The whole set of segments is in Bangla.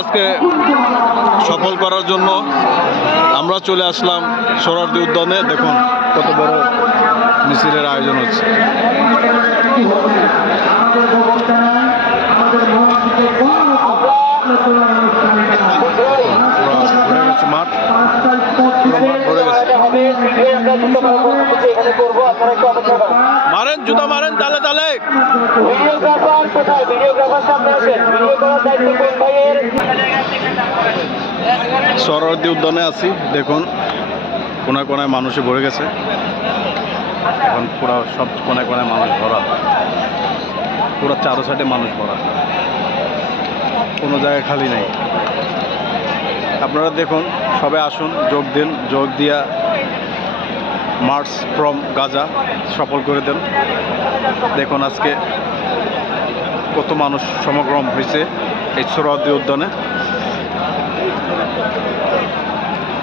আজকে সফল করার জন্য আমরা চলে আসলাম সোহরাওয়ার্দী উদ্যানে। দেখুন কত বড় মিছিলের আয়োজন হচ্ছে। মাঠ ভরে গেছে। মারেন জুতা মারেন তালে তালে। সোহরাওয়ার্দী উদ্যানে আছি, দেখুন কোনায় কোনায় মানুষে ভরে গেছে। এখন পুরো সব কোনায় কোনায় মানুষ ভরা, পুরো চারো সাইডে মানুষ ভরা, কোনো জায়গায় খালি নেই। আপনারা দেখুন, সবাই আসুন, যোগ দিন, যোগ দিয়া মার্চ ফ্রম গাজা সফল করে দেন। দেখুন আজকে কত মানুষ সমাগম হয়েছে এই সোহরাওয়ার্দী উদ্যানে।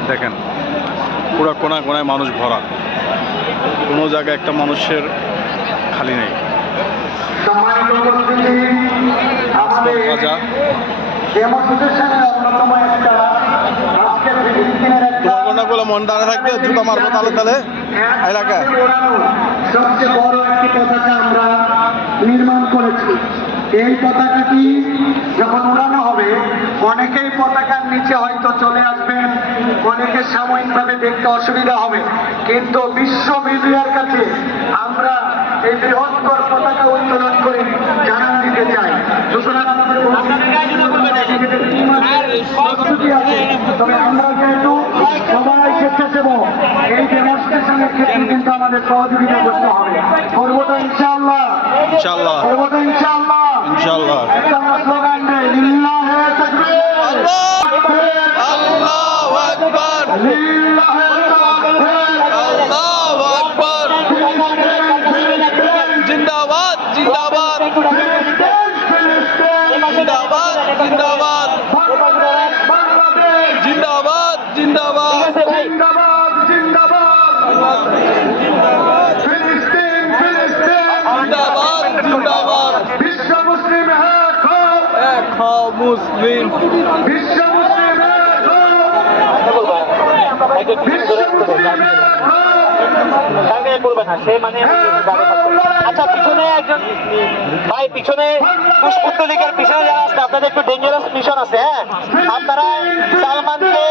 দেখেন পুরো কোনায় কোনায় মানুষ ভরা, কোনো জায়গায় একটা মানুষের খালি নেই। গাজা তোমার কোনটা বলে মন দাঁড়া থাকতে জুতা মারবো তালে তালে এলাকায়। সবচেয়ে বড় একটি পতাকা আমরা নির্মাণ করেছি। এই পতাকাটি যখন উড়ানো হবে, অনেকেই পতাকার নিচে হয়তো চলে আসবেন, অনেকের সাময়িকভাবে দেখতে অসুবিধা হবে, কিন্তু বিশ্ব মিডিয়ার কাছে আমরা এই বৃহত্তর পতাকা উত্তোলন করে জানান দিতে চাই। সুতরাং আমাদের প্রস্তুতি আছে, তবে আমরা যেহেতু সবাই স্বেচ্ছাসেবক, এই ডেমনস্ট্রেশনের ক্ষেত্রে কিন্তু আমাদের সহযোগিতা করতে হবে। করবো তো ইনশাআল্লাহ, ইনশাআল্লাহ, করবো তো ইনশাআল্লাহ, ইনশাআল্লাহ। একটা আমরা স্লোগান দেই, লিল্লাহে তাকবীর, আল্লাহু আকবার, লিল্লাহে তাকবীর, আল্লাহু আকবার, জিন্দাবাদ জিন্দাবাদ, জিন্দাবাদ জিন্দাবাদ, বাংলাদেশ জিন্দাবাদ জিন্দাবাদ, জিন্দাবাদ জিন্দাবাদ, ফিলিস্তিন ফিলিস্তিন, জিন্দাবাদ জিন্দাবাদ। বিশ্ব মুসলিম এক হও, এক হও মুসলিম, বিশ্ব মুসলিম এক হও, বিশ্ব মুসলিম এক হও। আচ্ছা, পিছনে একজন ভাই, পিছনে পুষ্পতলিকার পিছনে যারা আছে আপনাদের একটু ডেঞ্জারাস মিশন আছে। হ্যাঁ, আপনারা সালমানকে